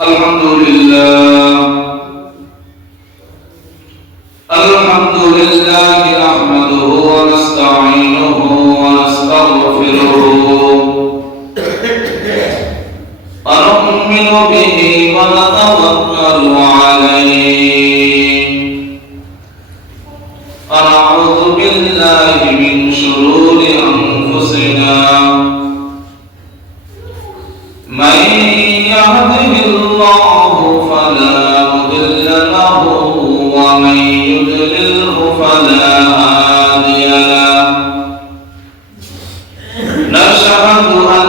الحمد لله نحمده ونستعينه ونستغفره ونؤمن به ونتوكل عليه ونعوذ بالله من شرور أنفسنا من يهده الله فلا مضل له ومن يضلله فلا هادي له نشهد أن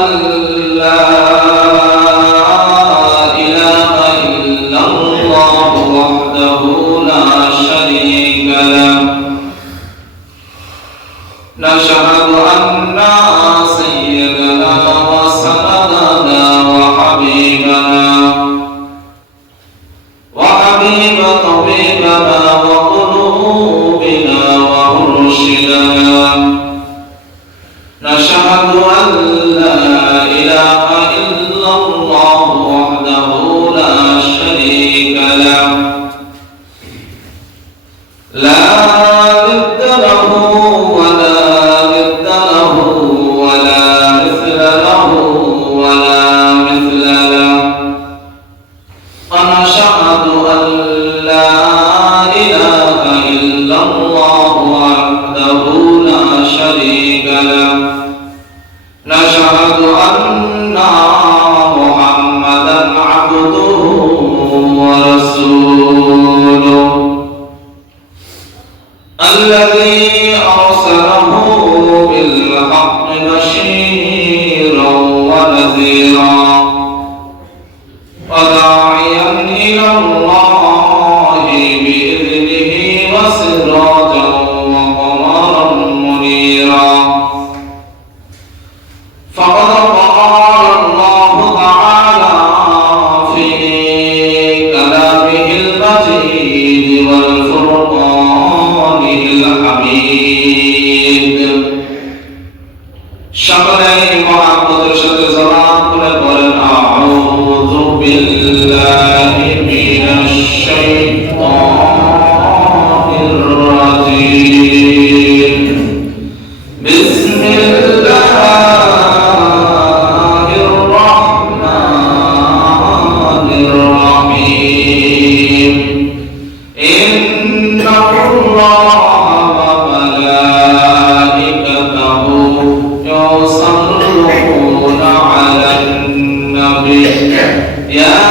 لا إله إلا الله وحده لا شريك له نشهد أن سيدنا وسندنا وحبيب طبيبنا وقلوبنا ومرشدنا نشهد أن لا إله إلا الله وحده لا شريك له لا ضد له ولا ند له ولا مثل له ولا مثل له ونشهد أن لا إله إلا الله وحده لا شريك له نشهد أن محمدا عبده ورسوله الذي أرسله بالحق بشيرا ونذيرا وداعيا إلى الله بإذنه وسراجا وقمرا منيرا فقد قال الله تعالى في كلامه المجيد والفرقان الحميد সকলেই মহাব্বতের সাথে জবান খুলে বলেন আউযু বিল্লাহি মিনাশ শাইতানির রাজীম বিসমিল্লাহির রাহমানির রাহিম ইন্নাল্লাহা ওয়া মালাইকাতাহু يصلون على النبي يا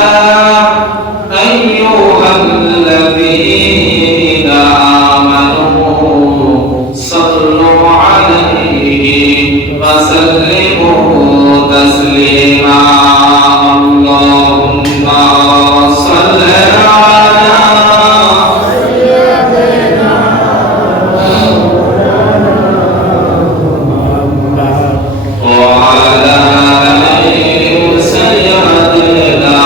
أيها الذين آمنوا صلوا عليه وسلموا تسليما اللهم صل على وعلى آل سيدنا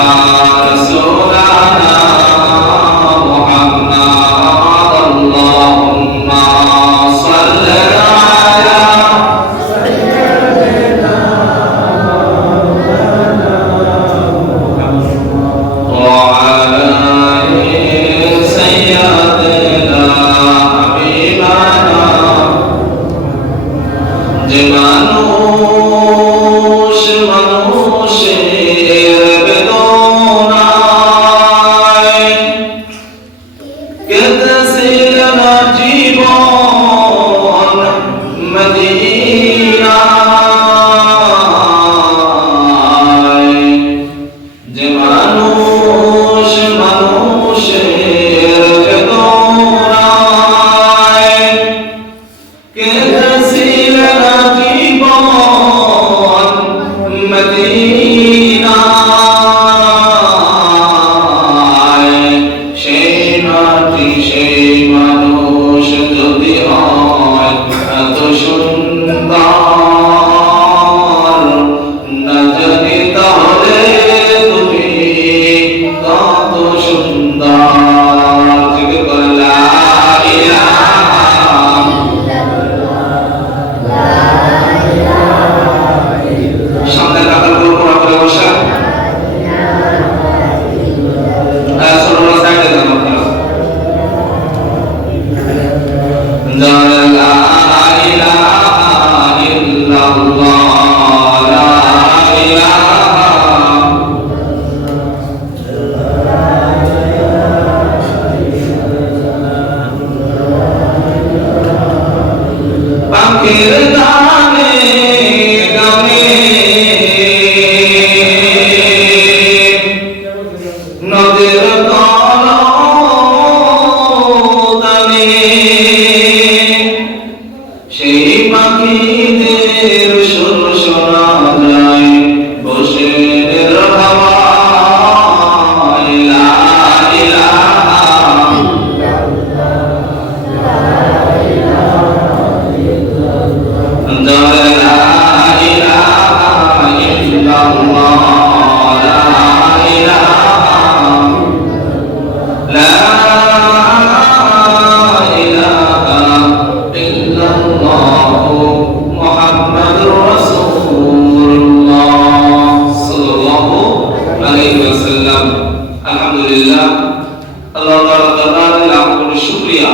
আলাইহি ওয়াসাল্লাম। আলহামদুলিল্লাহ, আল্লাহ তাআলার দরবারে লাখ কোটি শুকরিয়া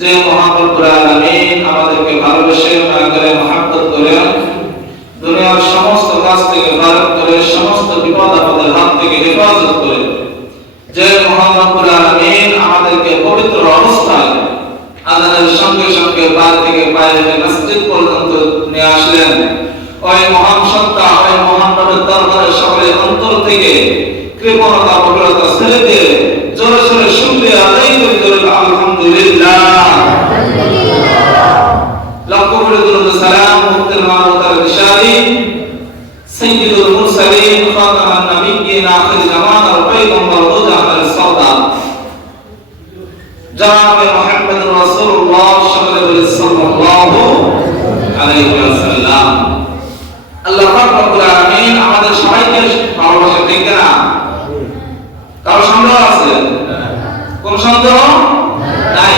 যে মহান রব্বুল আলামিন আমাদেরকে ভালোবেসে মায়া করে মহব্বত করে দুনিয়ার সমস্ত কাজ থেকে বারণ করে সমস্ত বিপদ আপদের হাত থেকে হেফাজত করে যে মহান রব্বুল আলামিন আমাদেরকে পবিত্র অবস্থায় আযানের সঙ্গে সঙ্গে বাড়ি থেকে বাইরে মসজিদ পর্যন্ত নিয়ে আসলেন। ওই মহান সত্তা, ওই মহান রবের দরবারে সকলে অন্তর থেকে কৃপণতা বক্রতা ছেড়ে দিয়ে জোরে জোরে শুকরিয়া আদায় করে জোরে আলহামদুলিল্লাহ। লক্ষ করে দরুদ সালাম মুহতারাম মাওলানা বিশারি সাইয়্যিদুল মুরসালিন খাতামান নবিয়্যিন আখির জামান আর পয়গম্বর হুদা আল-সাওদা জনাবে মুহাম্মদুর রাসূলুল্লাহ সাল্লাল্লাহু আলাইহি ওয়াসাল্লাম। আল্লাহ পাক রব্বুল আলামিন আমাদের সবাইকে ভালোবাসে, ঠিক না? কারো সন্দেহ আছে? কোন সন্দেহ নাই?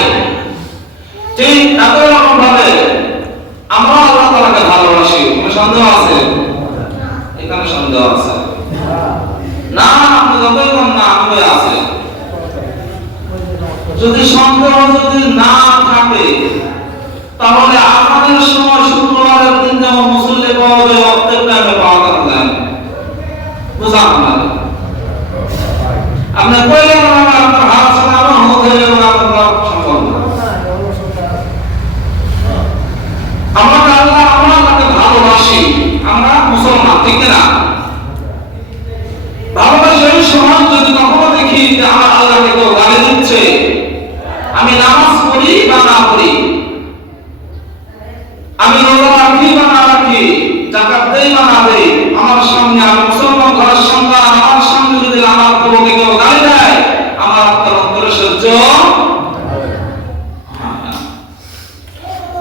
ঠিক একই রকম ভাবে আমরা আল্লাহ তাআলাকে ভালোবাসি, কোন সন্দেহ আছে? এখানে সন্দেহ আছে না? আপনি যতই কম না আমি আছে। যদি সন্দেহ যদি না থাকে তাহলে আমাদের সময় শুক্রবারের দিন যেমন মুসল্লি পাওয়া যায় অর্ধেক টাইমে পাওয়া যায় না। বুঝলাম না? আপনি কইলেন আপনার হাত ছাড়ানো হতে গেলে আপনার সম্ভব না। আমরা আল্লাহকে ভালোবাসি, আমরা মুসলমান, ঠিক না? ভালোবাসি ওই সময় যদি কখনো দেখি যে আমার আল্লাহকে কেউ গালি দিচ্ছে, আমি নামাজ পড়ি বা না পড়ি, আমি রোজা রাখি বা না রাখি, যাকাত দেই বা না দেই, আমার সামনে আমি মুসলমান ঘরের সন্তান, আমার সামনে যদি আমার প্রভুকে কেউ গালি দেয় আমার আপনার অন্তরে সহ্য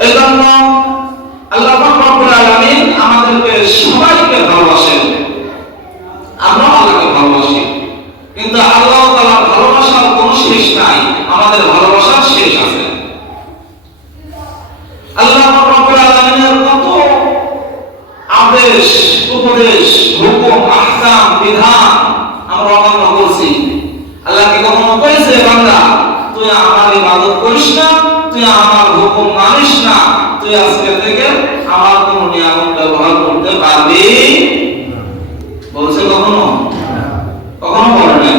এজন্য আল্লাহ পাক রব্বুল আলামিন আমাদেরকে সবাইকে ভালোবাসেন, আমরা আল্লাহকে ভালোবাসি। কিন্তু আল্লাহ তাআলার ভালোবাসার কোনো শেষ নাই, আমাদের ভালোবাসার শেষ আছে। আল্লাহ পাক রব্বুল আলামিনের কত আদেশ, উপদেশ, হুকুম, আহকাম, বিধান আমরা অমান্য করছি। আল্লাহ কি কখনো কইছে বান্দা তুই আমার ইবাদত করিস না, তুই আমার হুকুম মানিস না, তুই আজকে থেকে আমার কোন নিয়ামত ব্যবহার করতে পারবি? বলছে কখনো? কখনো বলে নাই।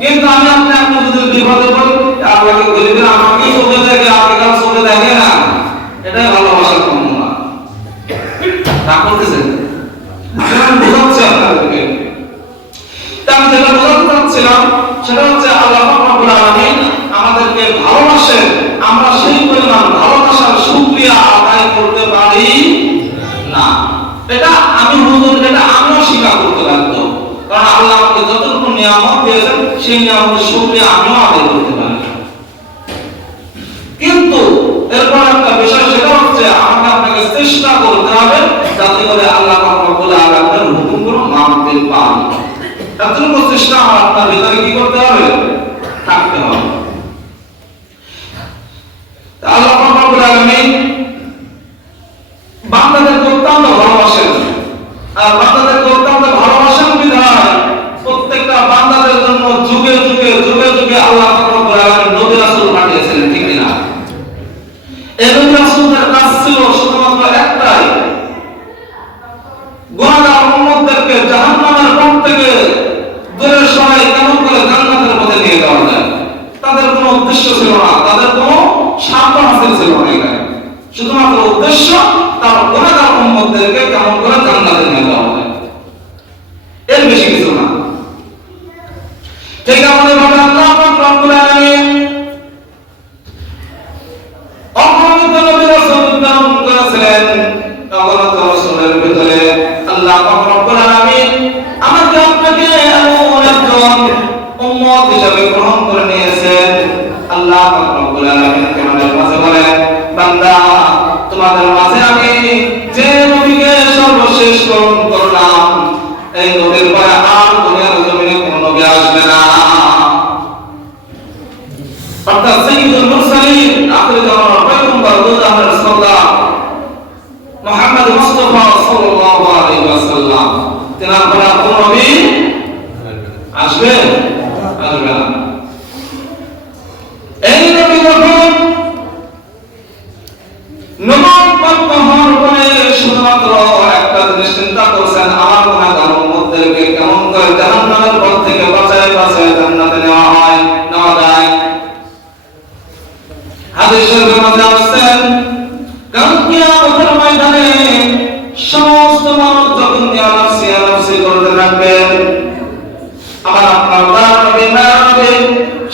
কিন্তু আমি আপনি যদি বিপদে পড়ি আপনাকে বলি যে আমাকে চোখে দেখে আপনার চোখে দেখে না, এটাই ভালোবাসার নমুনা। তা করতেছেন আমি বোঝাচ্ছি আপনাদেরকে। আমি যেটা বোঝাতে চাচ্ছিলাম সেটা হচ্ছে আল্লাহ পাক রব্বুল আলামিন আমাদেরকে ভালোবাসেন, আমরা সেই পরিমাণ ভালোবাসার শুকরিয়া আদায় করতে পারি না। এটা আমি হুজুর, এটা আমিও স্বীকার করতে লাগতো, কারণ আল্লাহ আমাকে যতটুকু নিয়ামত দিয়েছেন সেই নিয়ামতের শুকরিয়া আমিও আদায় করতে পারি। কিন্তু এরপর একটা বিষয় সেটা হচ্ছে আমাকে আপনাকে চেষ্টা করতে হবে যাতে করে আল্লাহ পাক রব্বুল আলামিনের হুকুমগুলো মানতে পারি। এতটুকু চেষ্টা আমার আপনার ভিতরে কি করতে হবে? থাকতে হবে। আল্লাহ পাক রব্বুল আলামিন বান্দাদেরকে অত্যন্ত ভালোবাসেন, আর বান্দাদেরকে অত্যন্ত ভালোবাসেন বিধায় প্রত্যেকটা বান্দাদের জন্য যুগে যুগে যুগে যুগে আল্লাহ পাক রব্বুল আলামিন নবী রাসূল পাঠিয়েছিলেন, ঠিক না? এই নবী রাসূলদের কাজ ছিল শুধুমাত্র একটাই, গুনাহগার উম্মতদেরকে জাহান্নামের পথ থেকে দূরে সরাই কেমন করে জান্নাতের পথে নিয়ে যাওয়া যায়। তাদের কোনো উদ্দেশ্য ছিল না, তাদের কোনো স্বার্থ হাসিল ছিল না, এখানে শুধুমাত্র উদ্দেশ্য তার গুনাহগার উম্মতদেরকে কেমন করে জান্নাতে নিয়ে যাওয়া যায়, এর বেশি কিছু না। ঠিক আমাদের ভাবে আল্লাহ পাক রব্বুল আলামিন অগণিত নবী রাসূল প্রেরণ করেছিলেন। অগণিত রাসূলের ভিতরে আল্লাহ পাক রব্বুল আলামিন আমাকে আপনাকে এমন একজন উম্মত হিসেবে গ্রহণ করে নিয়েছেন। আল্লাহ পাক রব্বুল আলামিন আমাদের মাঝে বলেন, বান্দা তোমাদের মাঝে আমি যে নবীকে সর্বশেষ গ্রহণ করলাম এই নবীর পরে আর দুনিয়ার জমিনে কোনো নবী আসবে না। অর্থাৎ সাইয়্যিদুল মুরসালিন আখির জামানার পয়গম্বর হুদা আল-সাওদা মুহাম্মদ মুস্তাফা সাল্লাল্লাহু আলাইহি ওয়াসাল্লাম, তিনার পরে কোনো নবী বলেছেন কাল কিয়ামতের ময়দানে সমস্ত মানুষ যখন নাফসি নাফসি করতে থাকবেন, আমার আপনার নবী নবী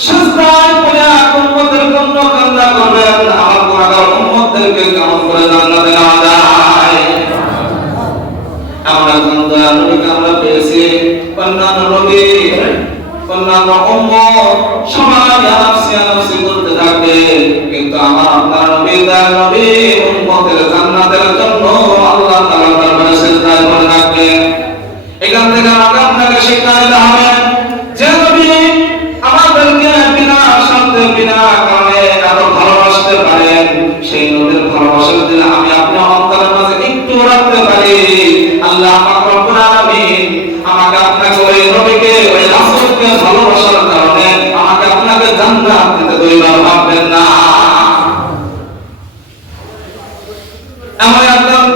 সিজদায় পড়ে উম্মতের জন্য কান্না করবেন, আমার গুনাহগার উম্মতদেরকে কেমন করে জান্নাতে নেওয়া যায়। আমরা দয়ার নবীকে আমরা পেয়েছি, অন্যান্য নবী অন্যান্য উম্মত সবাই নাফসি নাফসি করতে থাকবে, কিন্তু আমার আপনার নবী দয়ার নবী উম্মতের জান্নাতের জন্য আল্লাহ তাআলা দরবারে সিজদায় পড়ে থাকবে। এখান থেকে আমাকে আপনাকে শিক্ষা নিতে হবে যে নবী আমাদেরকে বিনা শর্তে বিনা কারণে এত ভালোবাসতে পারেন, সেই নবীর ভালোবাসা যদি আমি আপনি অন্তরের মাঝে একটু রাখতে পারি, আল্লাহ পাক রব্বুল আলামিন আমাকে আপনাকে ওই নবীকে ওই রাসূলকে ভালোবাসার কারণে আমাকে আপনাকে জান্নাত দিতে দুইবার ভাববেন না। আমার একদম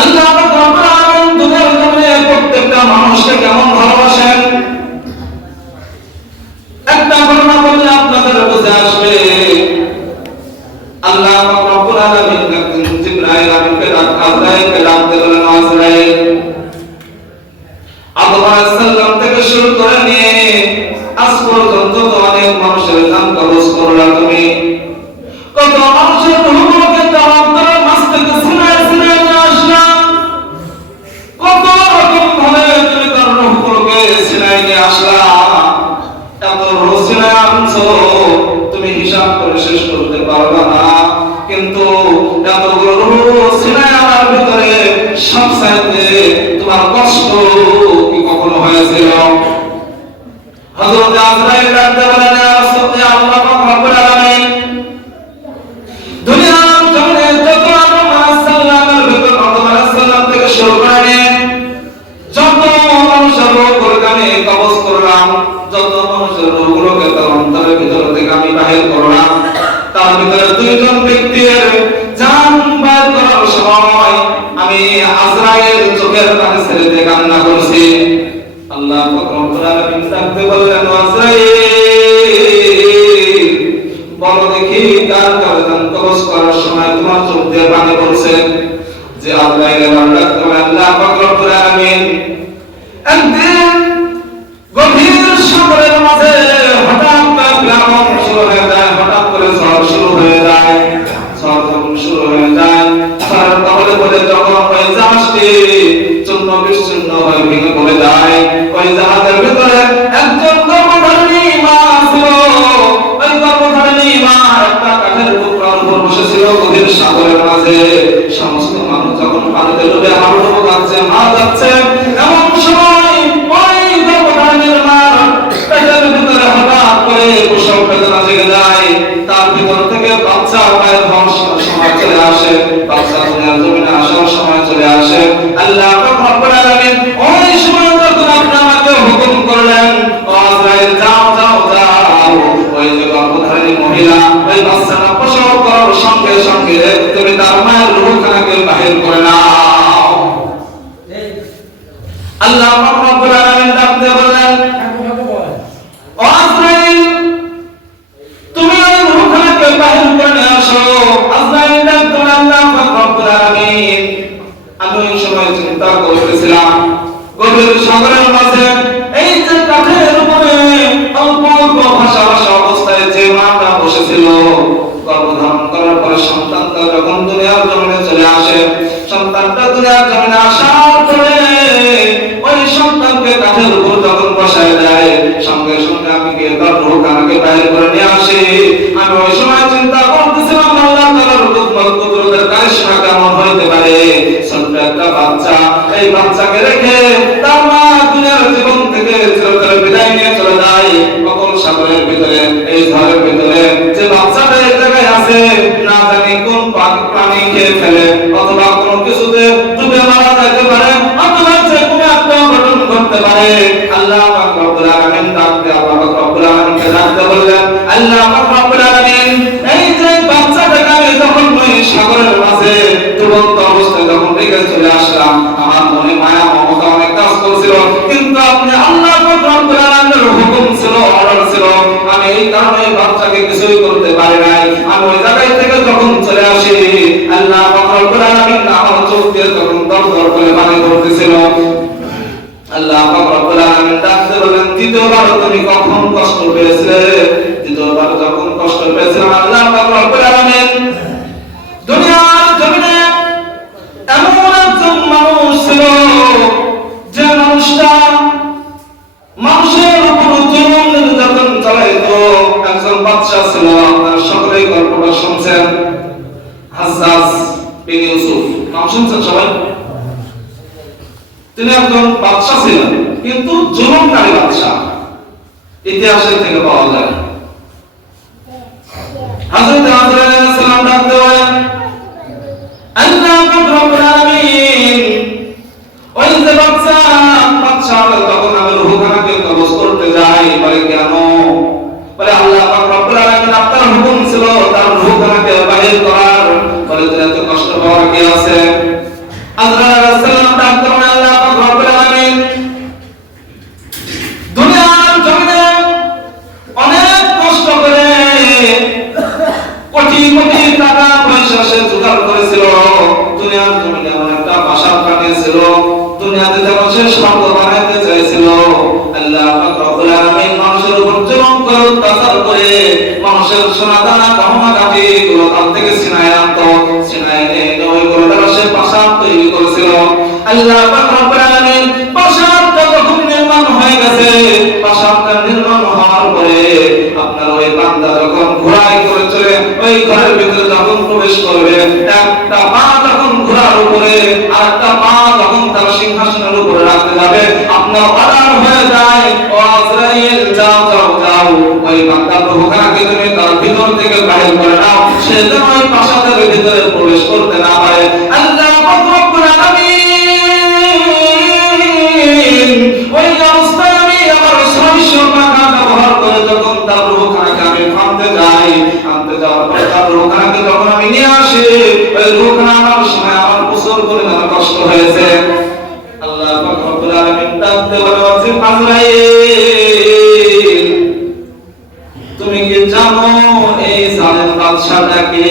আল্লাহ পাক রব্বুল আলামিন দুনিয়ার জমিনে প্রত্যেকটা মানুষকে কেমন ভালোবাসেন একটা ঘটনা বললে আপনাদের বুঝে আসবে। আল্লাহ পাক রব্বুল আলামিন জিবরাইল আমিনকে আজরাইলকে ডাকতে বলেন, আজরাইল আদম আলাইহিস সালাম থেকে শুরু করে নিয়ে আজ পর্যন্ত তো অনেক মানুষের জান কবজ করলা তুমি, কত মানুষের রূহগুলোকে তাওয়াক্কুলের মাঝ থেকে ছিনায় ছিনায় নিয়ে আসলা, কত রকম ভাবে তুমি তার রূহগুলোকে ছিনায় নিয়ে আসলা, এত রূহ ছিনায় আনছো তুমি হিসাব করে শেষ করতে পারবা না। কিন্তু এতগুলো রূহ ছিনায় আনার ভিতরে সবচাইতে তোমার কষ্ট কি কখনো হয়েছিল? হযরত আজরাইল ডাকতে বলেন, ইয়া রাসূলুল্লাহ, আল্লাহ পাক রব্বুল আলামিন দুনিয়ার জমিনে যত আদম আলাইহিস সালামের ভিতর আদম আলাইহিস সালাম থেকে শুরু করে যত মানুষের রূহগুলোকে আমি কবজ করলাম, যত মানুষের রূহগুলোকে তার অন্তরের ভিতর থেকে আমি বাহির করলাম, তার ভিতরে দুইজন ব্যক্তির জান বার করার সময় আমি আজরাইল চোখের পানি ছেড়ে দিয়ে কান্না করছি। আল্লাহ পাক রব্বুল আলামিন ডাকতে বললেন, আজরাইল বলো দেখি কার কার জান কবজ করার সময় তোমার চোখ দিয়ে পানি পড়ছে? যে আজরাইল ডাকতে বললেন, আল্লাহ পাক রব্বুল আলামিন একদিন গভীর সাগরের মাঝে হঠাৎ গ্লাবন শুরু হয়ে যায়, হঠাৎ করে ঝড় শুরু হয়ে যায়, ঝড় যখন শুরু হয়ে যায় ঝড়ের কবলে পড়ে যখন ওই জাহাজটি চূর্ণ বিচ্ছিন্ন হয়ে ভেঙে পড়ে যায়, ওই জাহাজের ভিতরে একজন গর্ভধারিণী মা ছিল, ওই গর্ভধারিণী মা একটা কাঠের টুকরার উপর বসেছিল গভীর সাগরের মাঝে। সমস্ত মানুষ যখন পানিতে ডুবে হাবুডুবু খাচ্ছে মারা যাচ্ছে, এমন সময় ওই গর্ভধারিণীর মা পেটের ভিতরে হঠাৎ করে প্রসব বেদনা জেগে যায়, তার ভিতর থেকে বাচ্চা বাইরে হওয়ার সময় চলে আসে, বাচ্চা দুনিয়ার জমিনে আসার সময় চলে আসে। আল্লাহ পাক রব্বুল আলামিন ওই সময় যখন আপনি আমাকে হুকুম করলেন, ও আজরাইল যাও যাও যাও, ওই যে গর্ভধারিণী মহিলা ওই বাচ্চাটা প্রসব করার সঙ্গে সঙ্গে তুমি তার মায়ের রূহখানাকে বাহির করে নাও। আল্লাহ পাক রব্বুল আলামিন ডাকতে বললেন, ও আজরাইল তুমি ওই রূহখানাকে বাহির করে নিয়ে আসো। আজরাইল ডাকতে বললেন, আল্লাহ পাক রব্বুল আলামিন আমি ওই সময় চিন্তা করতেছিলাম গভীর সাগরের মাঝে এই যে কাঠের উপরে অল্প অল্প ভাষা ভাষা অবস্থায় যে মাটা বসেছিল, গর্ভধারণ করার পরে সন্তানটা যখন দুনিয়ার জমিনে চলে আসে, সন্তানটা দুনিয়ার জমিনে আসার পরে ওই সন্তানকে কাঠের উপর যখন বসায় দেয়, সঙ্গে সঙ্গে আমি গিয়ে তার রূহখানাকে বাইরে করে নিয়ে আসি। আমি ওই সময় চিন্তা করতেছিলাম আল্লাহ তাআলার কুদরতের কারিশমা কেমন হইতে পারে। ছোট্ট একটা বাচ্চা, এই বাচ্চাকে রেখে তার মা দুনিয়ার জীবন থেকে চিরতরে বিদায় নিয়ে চলে যায়, অকল সাগরের ভিতরে এই ঝড়ের ভিতরে যে বাচ্চাটা এক জায়গায় আছে, না জানি কোন প্রাণী খেয়ে ফেলে অথবা কোনো কিছুতে ডুবে মারা যেতে পারে অথবা যে কোনো একটা ঘটনা ঘটতে পারে। আল্লাহ পাক রব্বুল আলামিন ডাকতে আল্লাহ পাক রব্বুল আলামিনকে ডাকতে বললেন, আল্লাহ পাক রব্বুল আলামিন এই যে বাচ্চাটাকে আমি যখন ওই সাগরের মাঝে ডুবন্ত অবস্থায় যখন রেখে চলে আসলাম, আমার মনে মায়া মমতা অনেক কাজ করছিল, কিন্তু আপনি আল্লাহ পাক রব্বুল আলামিনের হুকুম ছিল, অর্ডার ছিল, আমি এই কারণে বাচ্চাকে কিছুই করতে পারি নাই। আমি ওই জায়গায় থেকে চলে আসে, আল্লাহ পাক রব্বুল আলামিন আমার চোখ দিয়ে তখন দরদর করে পানি পড়তেছিল। আল্লাহ পাক রব্বুল আলামিন ডাকতে বলেন, দ্বিতীয়বার তুমি কখন কষ্ট পেয়েছিলে? দ্বিতীয়বার যখন কষ্ট পেয়েছিলাম আল্লাহ পাক রব্বুল আলামিন দুনিয়ার জমিনে এমন একজন মানুষ ছিল যে মানুষটা মানুষের উপর জুলুম নির্যাতন চালাইতো। একজন বাদশা ছিল, আপনারা সকলেই গল্পটা শুনছেন, হাজ্জাজ বিন ইউসুফ, নাম শুনছেন সবাই? তিনি একজন বাদশা ছিলেন, কিন্তু জুলুমকারী বাদশা, ইতিহাসের থেকে পাওয়া যায়। হযরত আজরাইল আলাইহিস সালাম ডাকতে বলেন, আল্লাহ রব্বুল আলামিন ওই যে বাদশা তখন আমি রূহখানাকে কবজ করতে যাই, বলে কেন? বলে আল্লাহ রব্বুল আলামিন আপনার হুকুম ছিল তার রূহখানাকে বাহির করার, বলে এত কষ্ট পাওয়ার কি আছে? আজরাইল আলাইহিস সালাম ডাকতে বলেন, আল্লাহ রব্বুল আলামিন দুনিয়ার জমিনে অনেক কষ্ট করে কোটি কোটি টাকা পয়সা সে জোগাড় করেছিল, দুনিয়ার জমিনে এমন একটা বাসা বানিয়েছিল, দুনিয়াতে যখন সে স্বর্গ বানাইতে চাইছিল, আল্লাহ পাক রব্বুল আলামিন মানুষের উপর জুলুম করে অত্যাচার করে মানুষের সোনা দানা গহনা গাঁটি গুলো তার থেকে ছিনায় আনতো, ছিনায় এনে ওইগুলো দ্বারা সে প্রাসাদ তৈরি করেছিল। আল্লাহ পাক রব্বুল আলামিন প্রাসাদটা যখন নির্মাণ হয়ে গেছে, প্রাসাদটা নির্মাণ হওয়ার পরে আপনার ওই বান্দা যখন ঘোড়ায় করে চলে ওই ঘরের ভিতরে যখন প্রবেশ করবে, একটা পা যখন ঘোড়ার উপরে আর একটা পা যখন তার সিংহাসনের উপরে রাখতে যাবে, আপনার অর্ডার হয়ে যায়, ও আজরাইল যাও যাও যাও, ওই বান্দার রূহখানাকে তুমি তার ভিতর থেকে বাইরে করে নাও, সে যেন ওই প্রাসাদের ভিতরে প্রবেশ করতে না পারে। আল্লাহ পাক রব্বুল আলামিন ওই অবস্থায় আমি আমার সর্বস্ব টাকা ব্যবহার করে যখন তার রূহখানাকে আমি আনতে যাই, আনতে যাওয়ার পরে তার রূহখানাকে যখন আমি নিয়ে আসি, ওই রূহখানা আনার সময় আমার প্রচুর পরিমাণে কষ্ট হয়েছে। আল্লাহ পাক রব্বুল আলামিন ডাকতে বলেন, আজরাইল তুমি কি জানো এই জালেম বাদশাটা কে?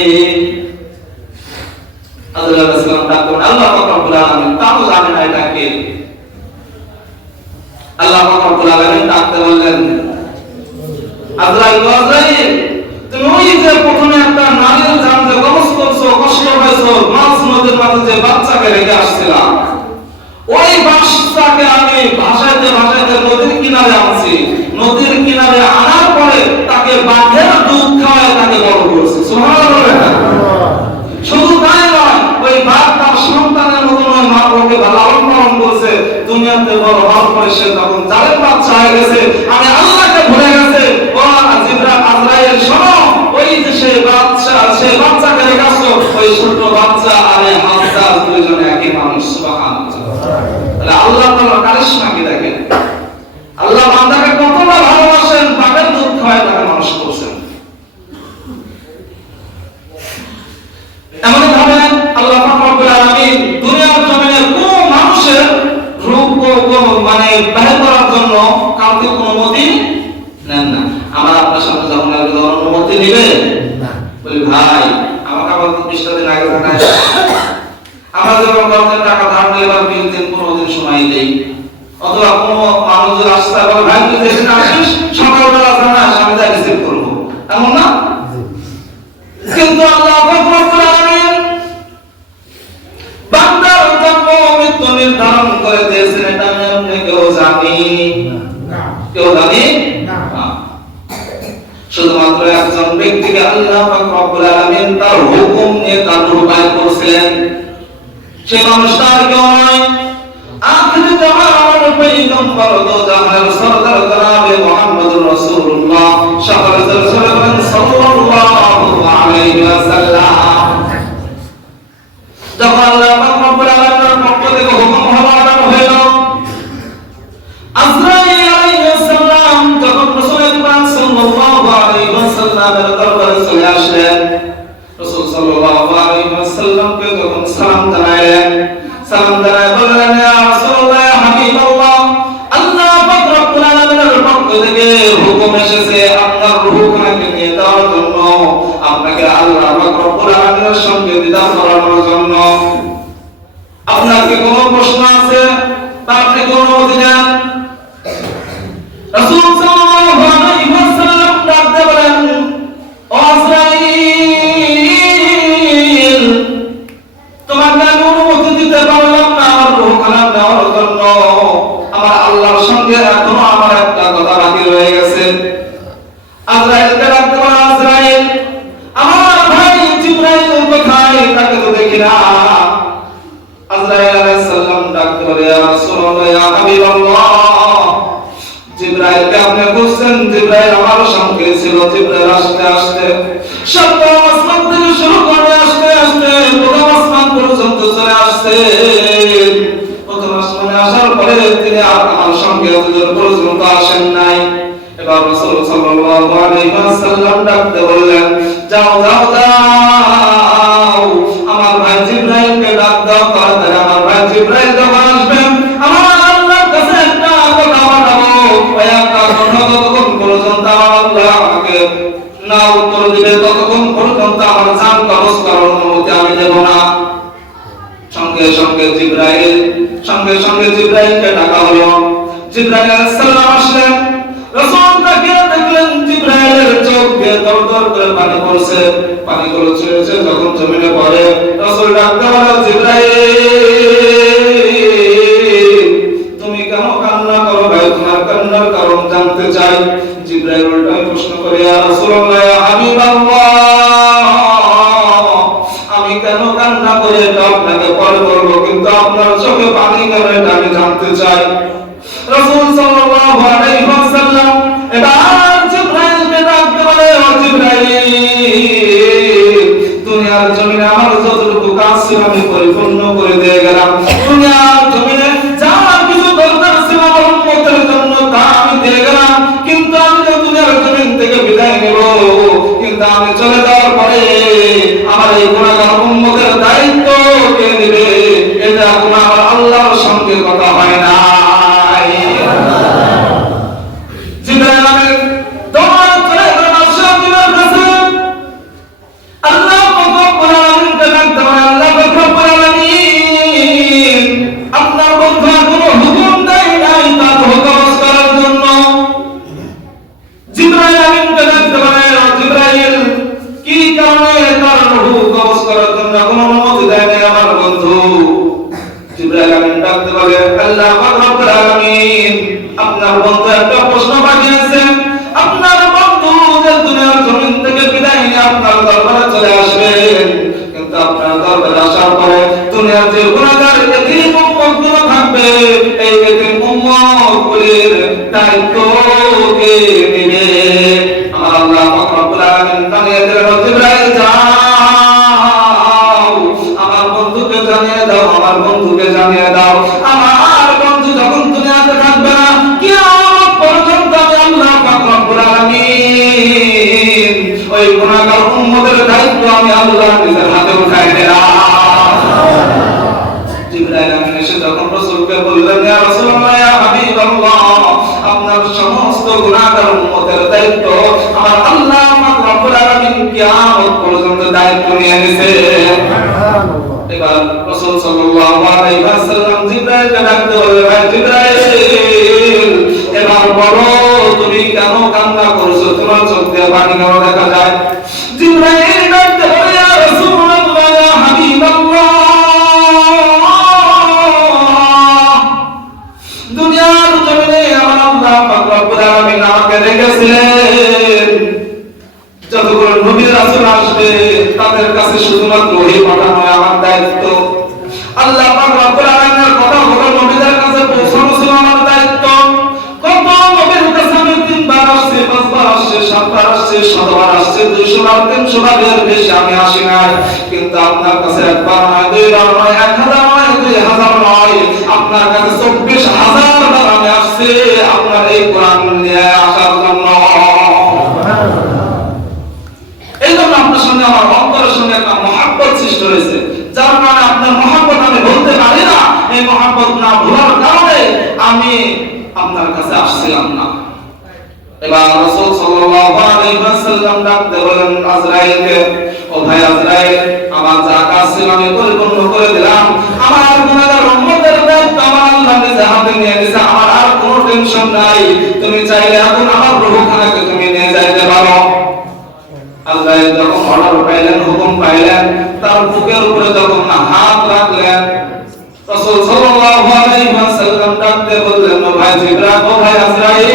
আজরাইল আলাইহিস সালাম ডাকলেন, আল্লাহ পাক রব্বুল আলামিন তাও জানে না এটা কে। আল্লাহ পাক রব্বুল আলামিন ডাকতে বললেন, আজরাইল আজরাইল তুমি ওই যে প্রথমে একটা নারীর জান যে কবজ করছো, কষ্ট পাইছো, মাছ নদীর মাঝে যে বাচ্চাকে রেখে আসছিলাম, ওই বাচ্চাকে আমি ভাষাইতে ভাষাইতে নদীর কিনারে আনছি, নদীর কিনারে আনার পরে তাকে বাঘের দুধ খাওয়ায় তাকে বড় করছি। সুবহানাল্লাহ। শুধু তাই নয়, ওই বাঘ তার সন্তানের মতন ওই মা ওকে লালন পালন করছে, দুনিয়াতে বড় হওয়ার পরে সে তখন জালেম বাদশা হয়ে গেছে, আমি আল্লাহকে ভুলে গেছে। ও আজরাইল শোনো, ওই যে সে বাচ্চাকে রেখেছো, ওই ছোট বাচ্চা আরে হাজ্জাজ দুইজনে একই মানুষ। সুবহানাল্লাহ। তাহলে আল্লাহ তাআলা কারিশমা কি দেখেন, আল্লাহ বান্দাকে কতটা ভালোবাসেন, বাঘের দুধ খাওয়ায় তাকে মানুষ করছেন। এমন ভাবে আল্লাহ পাক রব্বুল আলামিন দুনিয়ার জমিনে কোন মানুষের রূপ মানে বাহির করার জন্য কাউকে কোনো অনুমতি নেন না। আমার আপনার সামনে যখন অনুমতি নেবে না, বলি ভাই আমাকে আবার 20 দিন আগে থাকায় আমরা যখন গল্পের টাকা ধার নিয়ে এবার 20 দিন 15 দিন সময় দেই, অথবা কোনো মানুষ যদি আসতে বলে ভাই তুই যেখানে আসিস সকালবেলা জানাস আমি যা রিসিভ করবো, এমন না? কিন্তু আল্লাহ পাক রব্বুল আলামিন বান্দার জন্ম মৃত্যু নির্ধারণ করে দিয়েছেন, এটা আমি কেউ জানি না, কেউ জানি না। শুধুমাত্র একজন ব্যক্তিকে আল্লাহ পাক রব্বুল আলামিন তার হুকুম নিয়ে তার রূপায়ণ করেছিলেন, সেই মানুষটা আর কেউ নয়, আখির জামানের পয়গম্বর দো জাহানের সরদার জনাবে মুহাম্মদুর রাসূলুল্লাহ সাল্লাল্লাহু আলাইহি ওয়াসাল্লাম। যখন আল্লাহ পাক রব্বুল আলামিনের পক্ষ থেকে হুকুম হওয়ার হইল, আজরাইল আলাইহিস সালাম যখন রাসূল আকরাম সাল্লাল্লাহু আলাইহি ওয়াসাল্লামের দরবারে চলে আসলেন, রাসূল সাল্লাল্লাহু আলাইহি ওয়াসাল্লামকে যখন সালাম জানালেন, সালাম জানায় বললেন, ইয়া রাসূলুল্লাহ ইয়া হাবিবাল্লাহ, আল্লাহ পাক রব্বুল আলামিনের পক্ষ থেকে হুকুম এসেছে আপনার রূহখানাকে নিয়ে যাওয়ার জন্য। আপনাকে আল্লাহ পাক রব্বুল আলামিন আলামিনের সঙ্গে দিদার করানোর জন্য। আপনার কি কোনো প্রশ্ন আছে বা আপনি কোনো অনুমতি নেন? রাসূল সাল্লাল্লাহু আলাইহি ওয়াসাল্লাম ডাকতে বলেন, ও আজরাইল, তোমাকে আমি অনুমতি দিতে পারলাম না আমার রূহ কালাম নেওয়ার জন্য। আমার আল্লাহর সঙ্গে এখনো আমার একটা কথা বাকি রয়ে গেছে। আজরাইলকে ডাকতে বলেন, আজরাইল, আমার ভাই জিবরাইল কোথায়? তাকে তো দেখি না। আজরাইল আলাইহিস সালাম ডাকতে বলে, ইয়া রাসূলুল্লাহ, ইয়া হাবিবাল্লাহ, জিবরাইলকে আপনি খুঁজছেন? জিবরাইল আমার সঙ্গে ছিল। জিবরাইল আসতে আসতে সপ্তম আসমান থেকে শুরু করে আসতে আসতে প্রথম আসমান পর্যন্ত চলে আসছে। প্রথম আসমানে আসার পরে তিনি আর আমার সঙ্গে এতদূর পর্যন্ত আসেন নাই। এবার রাসূল সাল্লাল্লাহু আলাইহি ওয়াসাল্লাম ডাকতে বললেন, যাও যাও যাও, আমার ভাই জিবরাইলকে ডাক দাও, তাড়াতাড়ি আমার ভাই জিবরাইল যখন আসবেন আমার আল্লাহর কাছে একটা কথা পাঠাবো। ওই একটা কথা ততক্ষণ পর্যন্ত আমার আল্লাহ আমাকে না উত্তর দিবে, ততক্ষণ পর্যন্ত আমার জান কবজ করার অনুমতি আমি দেব না। সঙ্গে সঙ্গে জিবরাইলকে ডাকা হলো। জিবরাইল আলাইহিস সালাম আসলেন। রাসূল তাকে দেখলেন, জিবরাইলের চোখ দিয়ে দর দর করে পানি পড়ছে। পানিগুলো ছেড়েছে যখন জমিনে পড়ে, রাসূল ডাকতে বলে, জিবরাইল, তুমি কেন কান্না করো ভাই? তোমার কান্নার কারণ জানতে চাই। জিবরাইল উল্টায় প্রশ্ন করে, ইয়া রাসূলুল্লাহ, ইয়া হাবিবাল্লাহ, আমি কেন কান্না করে এটা আপনাকে পরে বলবো, কিন্তু আপনার চোখে পানি কেন এটা আমি জানতে চাই। রাসূল সাল্লাল্লাহু আলাইহি ওয়াসাল্লাম এবার জিবরাইলকে ডাকতে বলে, ও জিবরাইল, দুনিয়ার জমিনে আমার যতটুকু কাজ ছিল আমি পরিপূর্ণ করে দিয়ে গেলাম। দুনিয়ার জমিনে যা কিছু দরকার ছিল আমার উম্মতের জন্য তা আমি দিয়ে গেলাম, কিন্তু আমি তো দুনিয়ার জমিন থেকে বিদায় নেব। কিন্তু আমি চলে যাওয়ার পরে আমার এই গুনাহগার উম্মতের দায়িত্ব কে নেবে? এটা এখন আমার আল্লাহর সঙ্গে কথা হয় না। আপনার বন্ধু একটা প্রশ্ন পাঠিয়েছেন, আপনার বন্ধু যে দুনিয়ার জমিন থেকে বিদায় নিয়ে আপনার দরবারে চলে আসবেন, কিন্তু আপনার দরবারে আসার পরে দুনিয়ার যে গুনাহগার এতিম উম্মতগুলো থাকবে, এই এতিম উম্মতগুলোর দায়িত্ব কে নেবে? আমার আল্লাহ পাক রব্বুল আলামিন জানিয়ে দিলেন, জিবরাইল যাও, আমার বন্ধুকে জানিয়ে দাও, আমার বন্ধুকে জানিয়ে দাও, আমার বন্ধু যখন দুনিয়াতে থাকবে না, কিয়ামত পর্যন্ত আমি আল্লাহ পাক রব্বুল আলামিন ওই গুনাহগার উম্মতের দায়িত্ব আমি আল্লাহ নিজের হাতে উঠায় নিলাম। জিবরাইল আমিন এসে যখন রাসূলকে বললেন, ইয়া রাসূলুল্লাহ, ইয়া হাবিবাল্লাহ, আপনার সমস্ত গুনাহগার উম্মতের দায়িত্ব আমার আল্লাহ পাক রব্বুল আলামিন কিয়ামত পর্যন্ত দায়িত্ব নিয়ে নিয়েছে। এবার রাসূল সাল্লাল্লাহু আলাইহি ওয়াসাল্লাম জিবরাইলকে ডাকতে বলে, ভাই জিবরাইল, এবার বলো তুমি কেন কান্না করছো? তোমার চোখ দিয়ে পানি কেন দেখা যায়? জিবরাইল ডাকতে বলে, ইয়া রাসূলুল্লাহ, ইয়া হাবিবাল্লাহ, দুনিয়ার জমিনে আমার আল্লাহ পাক রব্বুল আলামিন আমাকে রেখেছিলেন, যতগুলো নবী রাসূল আসবে তাদের কাছে শুধুমাত্র ওহী পাঠানো আমার দায়িত্ব। আল্লাহ পাক রব্বুল আলামিনের কথা হলো নবীদের কাছে পৌঁছানো ছিল আমার দায়িত্ব। কত নবীর কাছে আমি 3 বার আসছি, 5 বার আসছি, 7 বার আসছি, 7 বার আসছি, 200 বার, 300 বারের বেশি আমি আসি নাই। কিন্তু আপনার কাছে একবার নয়, 2 বার নয়, 1000 নয়, 2000 নয়, আপনার কাছে 24,000 বার আমি আসছি আপনার এই কোরআন নিয়ে আসার জন্য। এই জন্য আপনার সঙ্গে আমার অন্তরের সঙ্গে একটা মহব্বত সৃষ্টি হয়েছে, যার কারণে আপনার মহব্বত আমি বলতে পারি না। এই মহব্বত না ভোলার কারণে আমি আপনার কাছে আসছিলাম না। এবার রাসূল সাল্লাল্লাহু আলাইহি ওয়াসাল্লাম ডাকতে বলেন আজরাইলকে, ও ও ভাই আজরাইল, আমার যা কাজ ছিল আমি পরিপূর্ণ করে দিলাম। আমার গুনাহগার উম্মতের দায়িত্ব আমার আল্লাহ নিজে হাতে নিয়ে নিয়েছে। আমার আর কোনো টেনশন নাই। তুমি চাইলে এখন আমার রূহখানাকে তুমি নিয়ে যাইতে পারো। আজরাইল যখন অর্ডার পাইলেন, হুকুম পাইলেন, তার বুকের উপরে যখন হাত রাখলেন, রাসূল সাল্লাল্লাহু আলাইহি ওয়াসাল্লাম ডাকতে বললেন, ও ভাই জিবরাইল, ও ভাই আজরাইল,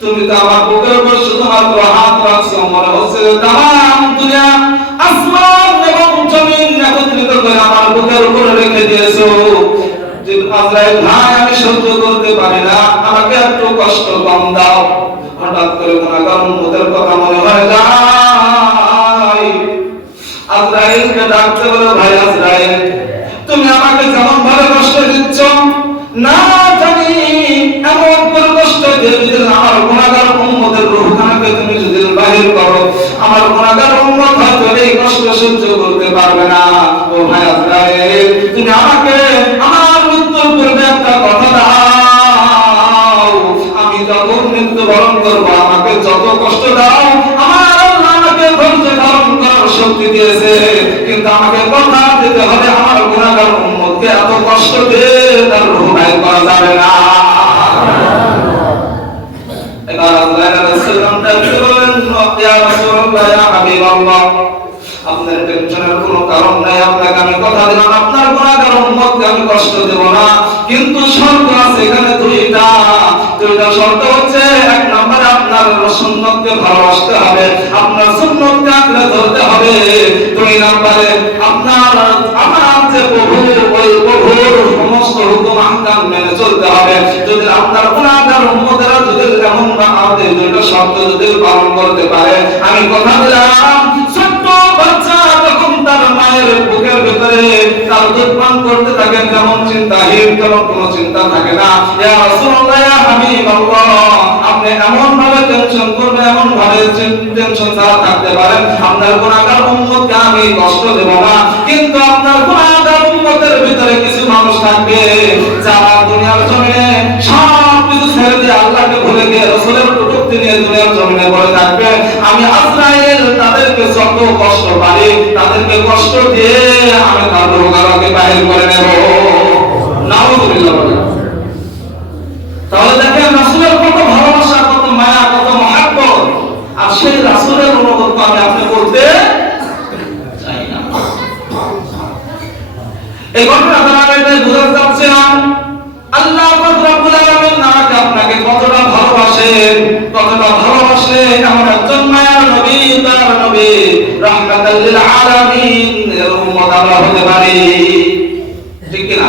তুমি তো আমার বুকের উপর শুধুমাত্র হাত রাখছো, মনে হচ্ছে তামাম দুনিয়া আসমান এবং জমিন একত্রিত করে আমার বুকের উপরে রেখে দিয়েছো। আজরাইল ভাই, আমি সহ্য করতে পারি না, আমাকে একটু কষ্ট কম দাও। হঠাৎ করে গুনাহগার উম্মতের কথা মনে হয়ে যায়। আজরাইলকে ডাকতে বলে, ভাই আজরাইল, তুমি আমাকে যেমন ভাবে কষ্ট দিচ্ছ, না জানি এমন করে কষ্ট দিয়ে যদি আমার গুনাহগার উম্মতের রূহখানাকে তুমি যদি বাহির করো, আমার গুনাহগার উম্মত হয়তো এই কষ্ট সহ্য করতে পারবে না। ও ভাই আজরাইল, তুমি আমাকে আমার মৃত্যুর পূর্বে একটা কথা দাও। আমি যখন মৃত্যুবরণ করবো, আমাকে যত কষ্ট দাও, আমার আল্লাহ আমাকে ধৈর্য ধারণ করার শক্তি দিয়েছে, কিন্তু আমাকে কথা দিতে হবে আমার গুনাহগার উম্মতকে এত কষ্ট দিয়ে তার রূহ বাইর করা যাবে না। এবার আল্লাহ রাসূলুল্লাহ বলেন, ইয়া রাসূলুল্লাহ, ইয়া হাবিবাল্লাহ, আপনার টেনশনের কোনো কারণ নাই। আপনাকে আমি কথা দিলাম, আপনার গুনাহগার উম্মতকে আমি কষ্ট দেব না, কিন্তু শর্ত আছে এখানে দুইটা শর্ত হচ্ছে, এক নম্বরে আপনার সুন্নতকে ভালোবাসতে হবে, আপনার সুন্নতকে আঁকড়ে ধরতে হবে। দুই নম্বরে আপনার যে প্রভু, ওই প্রভুর সমস্ত হুকুম আহকাম মেনে চলতে হবে। যদি আপনার গুনাহগার উম্মতেরা যদি এমন বা আমাদের দুইটা শর্ত যদি পালন করতে পারে, আমি কথা দিলাম, ছোট্ট বাচ্চা যখন তার মায়ের বুকের ভিতরে তার দুধ পান করতে থাকে, তেমন চিন্তাহীন, তেমন কোনো চিন্তা থাকে না। ইয়া রাসূলুল্লাহ, ইয়া হাবিবাল্লাহ, আপনি এমন ভাবে টেনশন করবেন, এমন ভাবে টেনশন ছাড়া থাকতে পারেন, আপনার গুনাহগার উম্মতকে আমি কষ্ট দেব না। কিন্তু আপনার গুনাহগার উম্মতের ভিতরে কিছু মানুষ থাকবে যারা দুনিয়ার জমিনে সব কিছু ছেড়ে দিয়ে আল্লাহকে ভুলে গিয়ে রাসূলের প্রতিপত্তি নিয়ে দুনিয়ার জমিনে পড়ে থাকবে। আমি আজরাইল তাদেরকে যত কষ্ট পারি তাদেরকে কষ্ট দিয়ে আমি তার রোগাকে বাহির করে নেব। নাউযুবিল্লাহ। তাহলে দেখেন রাসূলের কত ভালোবাসা, কত মায়া, কত মহব্বত, আর সেই রাসূলের অনুগত আমি আপনি করতে চাই না। এই ঘটনা দ্বারা আমি এটাই বুঝাতে চাচ্ছিলাম, আল্লাহ রাব্বুল আলামিন আমাকে আপনাকে কতটা ভালোবাসেন, কতটা ভালোবাসে এমন একজন মায়ার নবী, তার নবী রাহমাতাল লিল আলামিন এর উম্মত আমরা হতে পারি, ঠিক কি না?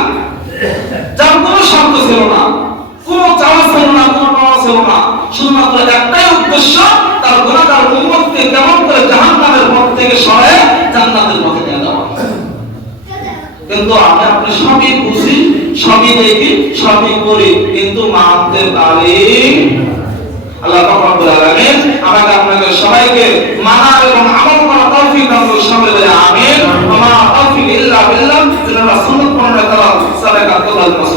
যার কোনো শর্ত ছিল না, কোনো চাওয়া ছিল না, কোনো পাওয়া ছিল না, শুধুমাত্র একটাই উদ্দেশ্য, তার গুনাহগার উম্মতকে কেমন করে জাহান্নামের পথ থেকে সরায় জান্নাতের পথে নিয়ে যাওয়া। কিন্তু আমি আপনি সবই বুঝি, সবই দেখি, সবই করি, কিন্তু মানতে পারি। আল্লাহ রাব্বুল আলামিন আমাকে আপনাদের সবাইকে মানার এবং আমল করার তৌফিক দান করুন। সবাই বলে আমিন। ওয়া মা তাওফিক ইল্লা বিল্লাহ। যারা সুন্নাত পড়ে তারা সালাত আদায় করুন।